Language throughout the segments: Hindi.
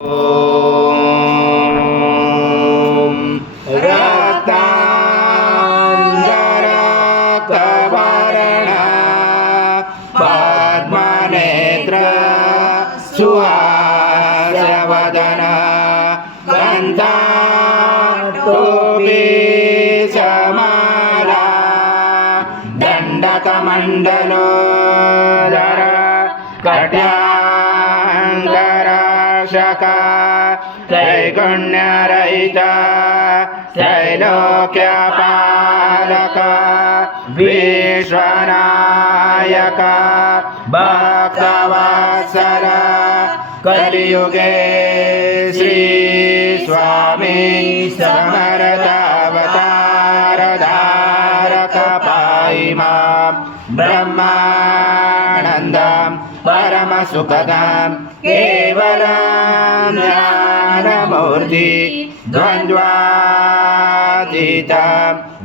ॐ रक्तांगरक्तवर्ण पद्मनेत्र सुहास्यवदन गन्धाटोपी समाला दण्डकमण्डलोदर कट्याङ्गरक्षका त्रैगुण्यरहित त्रैलोक्यपालक विश्वनायक भक्तवत्सल कलियुगे श्री स्वामी समर्थ अवतारक पाहि मां ब्रह्मानन्दं परमसुखदं केवलं ज्ञानमूर्ति द्वन्द्वातीतं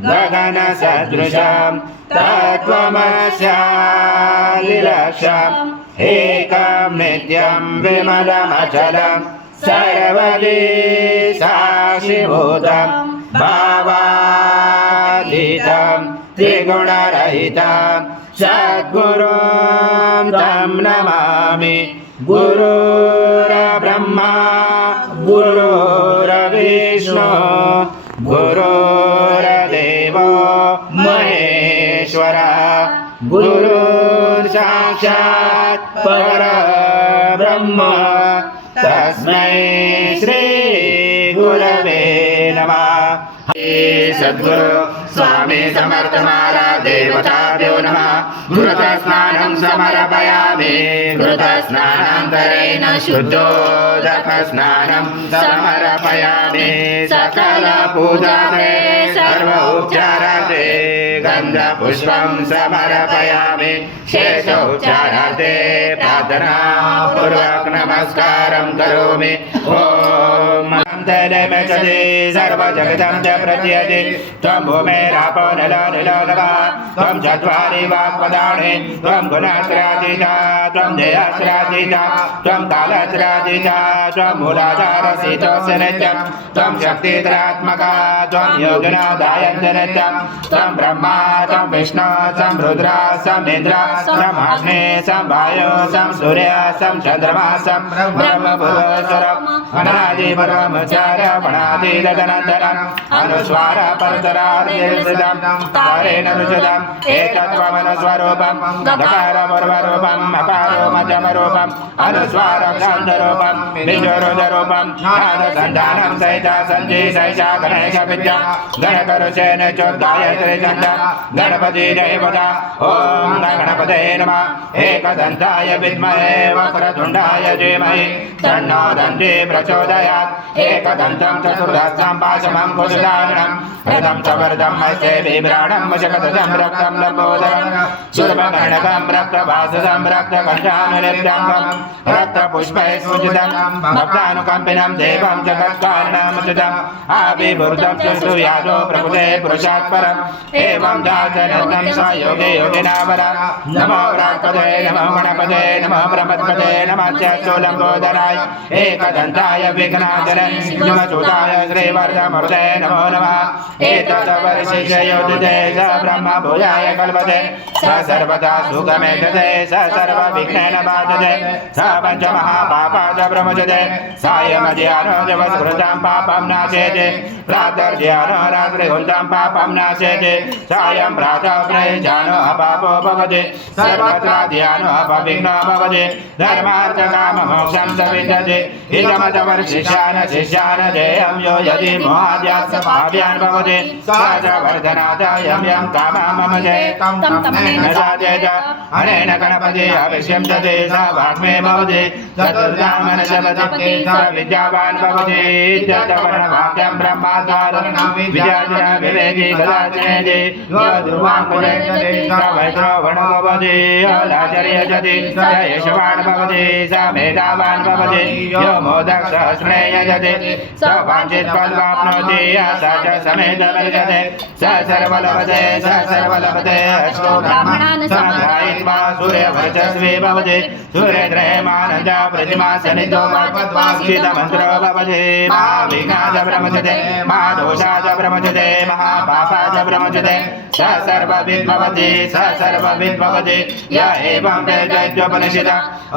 गगनसदृशं तत्त्वमस्यादिलक्ष्यम् एकं नित्यं विमलमचलं सर्वदि साक्षिभूतं भावातीतं त्रिगुणरहितं सद्गुरुं तं नमामि। गुरुर्ब्रह्मा गुरुर्विष्णु गुरुर्देवो महेश्वरः गुरुर्साक्षात् परब्रह्म तस्मै श्री गुरवे नमः। सद्गुरु स्वामी समर्थ महाराज देवताभ्यो नमः। घृतस्नानं समर्पयामि। घृतस्नानान्तरेण शुद्धोदकस्नानं समर्पयामि। सकलपूजार्थे सर्वोपचारार्थे गन्धपुष्पं समर्पयामि। शेषोपचारार्थे प्रार्थनापूर्वक नमस्कारं करोमि। ॐ तदेवचते सर्वजगतं च प्रत्ययते त्वं भूमेरापो नलो नभः त्वं चत्वारि वाक्पदानि त्वं गुणस्राजिता त्वं देहस्राजिता त्वं कालस्राजिता त्वं मूलाधारसितोऽस्य नित्यं त्वं शक्तिधरात्मका त्वं योगिनादायन्त नित्यं त्वं ब्रह्मा त्वं विष्णु त्वं रुद्र त्वं इन्द्र त्वं अग्नि त्वं वायु त्वं सूर्य त्वं चन्द्रमा त्वं ब्रह्मभुवस्वरम् अनादिपरमचार वणादिदनन्तरम् अनुस्वार परतरादिर्षितं तारेण रुचितम् एकत्वमनुस्वरूपं गकारपूर्वरूपं अकारो मध्यमरूपं अनुस्वारक्षान्तरूपं बीजोरुदरूपं नादसन्धानं सहित सञ्जीसैषा गणेशविद्या गणकरुषेण चोद्गायत्री छन्दः गणपति देवता ॐ गणपते नमः। एकदन्ताय विद्महे वक्रतुण्डाय धीमहि तन्नो दन्ती प्रचोदयात्। एकदन्तं चतुर्हस्तं पाशमं कुशलाननं रथं च वरदं हस्ते बिभ्राणं मुषकध्वजं रक्तं लम्बोदरं शूर्पकर्णकं रक्तवासुदं रक्तकण्ठानुलिप्ताङ्गं रक्तपुष्पैः पूजितं भक्तानुकम्पिनं देवं जगत्कारणमुचितम् आविर्भूतं सूर्यादो प्रभुते पुरुषात् परम् एवं दासरत्नं स्वयोगे योगिनावरं नमो व्राक्पदे नमो गणपते नमो ब्रह्मपते नमः चूलम्बोदराय एकदन्ताय विघ्नाचले नमसूताय श्रीवर्धमूर्ते नमो नमः। एतद्वर्षिष्ययोदिते स ब्रह्मभूयाय कल्पते स सर्वदा सुखमेधते स सर्वविघ्नेन बाधते स पञ्चमहापापात् प्रमुच्यते सायमध्याह्नो दिवसकृतं पापं नाशयति प्रातर्ध्याह्नो रात्रिहुल्तं पापं नाशयति सायं प्रातः प्रयुञ्जानो अपापो भवति सर्वत्र ध्यानो अपविघ्नो भवति धर्मार्थकाममोक्षं स विन्दति इदमतवर्षिष्यान शिष्यान देयं यो यदि मोहाद्यात् पाप्यान् भवति सा च वर्धनादायं यं कामं ममजे तं न साधयेत अनेन गणपति अवश्यं ददे स वाग्मे भवति चतुर्धामनशपति स विद्यावान् भवति इत्यर्थवर्णवाक्यं ब्रह्माधारणं विद्याजन विवेकी गदाचनेति यो दुर्वाङ्कुले स वैश्रवणो भवति अलाचर्यजति स यशवान् भवति स मेधावान् भवति यो मोदक सहस्रे यजते स वाञ्छित फलमाप्नोति स च समेधमर्जते स सर्वलभते अष्टो ब्राह्मणान् समाधायित्वा सूर्यवर्चस्वी भवति सूर्यग्रहमानन्द प्रतिमा सनिधो शीतमन्त्रो भवति महाविघ्नाद ब्रह्मचते महादोषाद ब्रह्मचते महापापाद ब्रह्मचते स सर्वविद् भवति य एवं वेदोपनिषद ॐ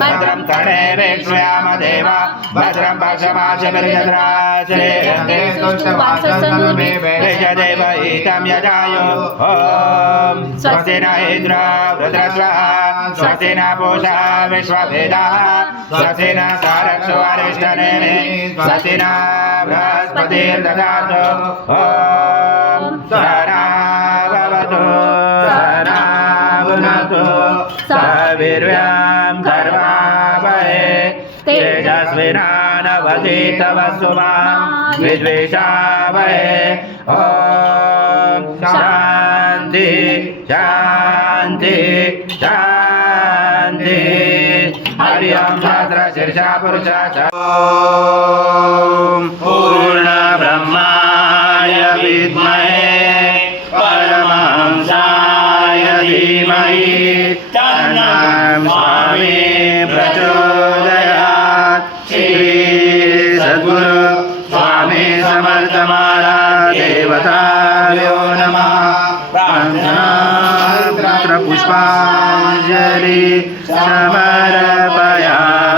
भद्रं कर्णेभिर्क्षुयाम देवा भद्रं पक्षमाचरिन्द्राचरेदेव ईतं यदायो ॐ स्वस्ति न इन्द्रो वृत्रस्वः स्वस्ति न पूषा विश्ववेदाः स्वस्ति न सारक्षो अरिष्टनेमिः स्वस्ति न बृहस्पतिर्दधातु ॐ सहनावतु सहनावतु सवीर्यं कर्वावहै तेजस्विनावधीतमस्तु मा विद्विषावहै ॐ शान्ति शान्ति शान्ति हरि ओं सहस्रशीर्षा पुरुषा पूर्ण ब्रह्माय विद्महे परमहंसाय धीमहि तन्नो स्वामी प्रचोदयात् श्री सद्गुरु स्वामी समर्थ महाराज देवताभ्यो नमः प्रार्थना पुष्पाञ्जलि समर्पयामि।